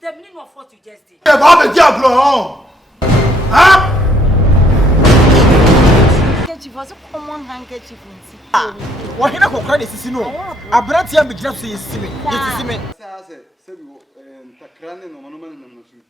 the meaning of what you just did? Yeah, but I'm a diablo. Huh? Handkerchief was a common handkerchief. Why not go credit is no? I brought you up with just see me. Sasa, sabi ko, takranin no manuman na nasun.